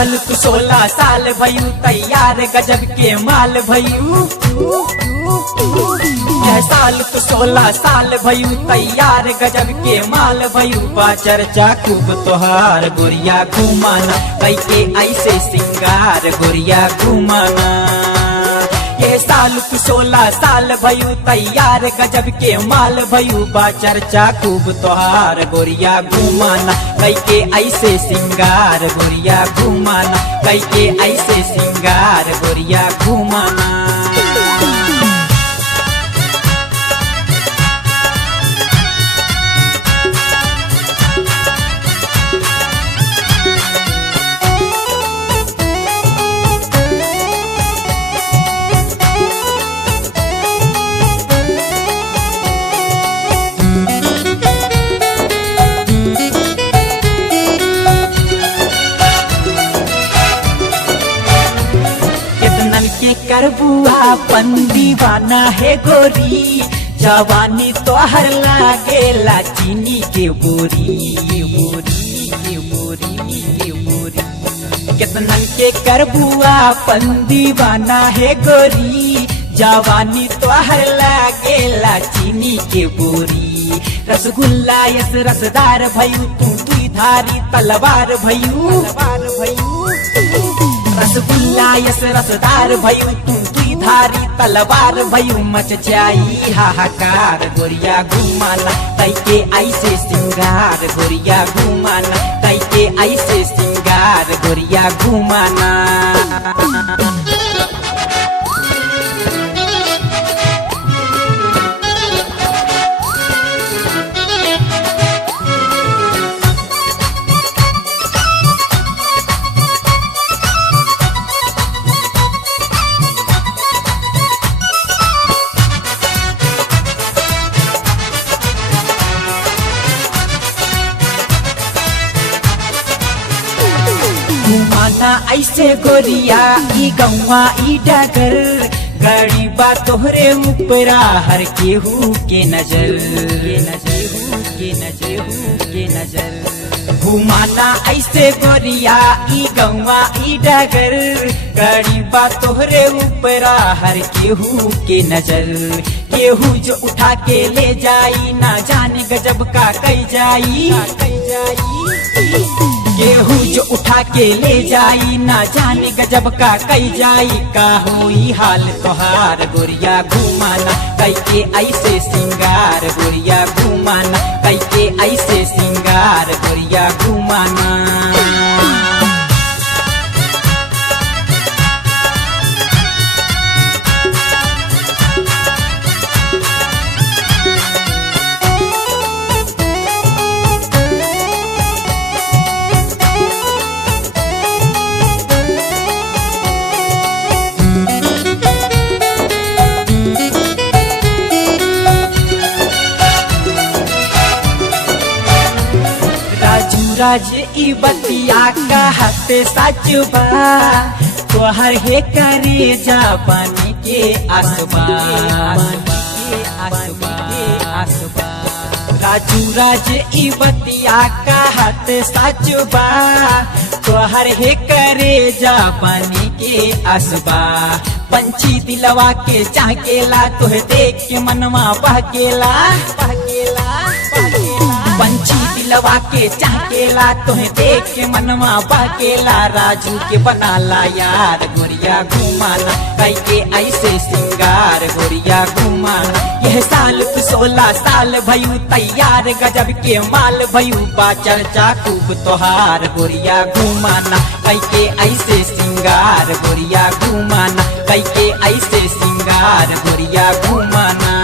साल तू 16 साल भयू तैयार गजब के माल भयू। यह साल तू 16 साल भयू तैयार गजब के माल भयू। बा चर्चा खूब तोहार गोरिया घुमाना कैके ऐसे सिंगार गोरिया घुमाना। ये साल तू 16 साल भयू तैयार गजब के माल भयू। बा चर्चा खूब तोहार गोरिया घुमाना कैके ऐसे सिंगार गोरिया घुमाना कैके ऐसे सिंगार गोरिया घुमाना। के करबुआ पन दीवाना है गोरी जवानी तो हर लागेला चीनी के बोरी बोरी बोरी बोरी। कितनन के करबुआ पन दीवाना है गोरी जवानी तो हर लागेला चीनी के बोरी। रसगुल्ला यस रसदार भयू तू दुई धारी तलवार भयू। रसगुल्ला यस रसदार भयू तू दुई धारी तलवार भयू। मच जाई हाहाकार गोरिया घुमाना कैके ऐसे सिंगार गोरिया घुमाना कैके ऐसे सिंगार गोरिया घुमाना। घुमाना ऐसे गोरिया ई गौवा ई डगर गरीबा तोहरे ऊपरा हर केहू के नजर के नजर। घुमाना ऐसे गोरिया ई गौवा ई डगर गरीबा तोहरे ऊपरा हर केहू के नजर। केहू जो उठा के ले जाई ना जाने गजब का कई जाई। केहू जो उठा के ले जाई ना जाने गजब का कई जाई। का होई हाल तोहार गोरिया घुमाना कैके ऐसे सिंगार गोरिया घुमाना कैके ऐसे सिंगार गोरिया घुमाना। राज ई बतिया कहत सच बा तोहर हे करे जा पानी के आसमान। राजू राज ई बतिया कहत सच बा तोहर हे करे जा पानी के आसबा। पंछी दिलवा के चाहकेला तोहे देख के मनवा बहकेला। पंछी दिलवा के चाहकेला तोहे देख के मनवा बहकेला। राजू के बनाला यार गोरिया घुमाना कैके ऐसे सिंगार गोरिया घुमाना। यह साल तू 16 साल भयू तैयार गजब के माल भयू। बा चर्चा खूब तोहार गोरिया घुमाना कैके ऐसे सिंगार गोरिया घुमाना कैके ऐसे सिंगार गोरिया घुमाना।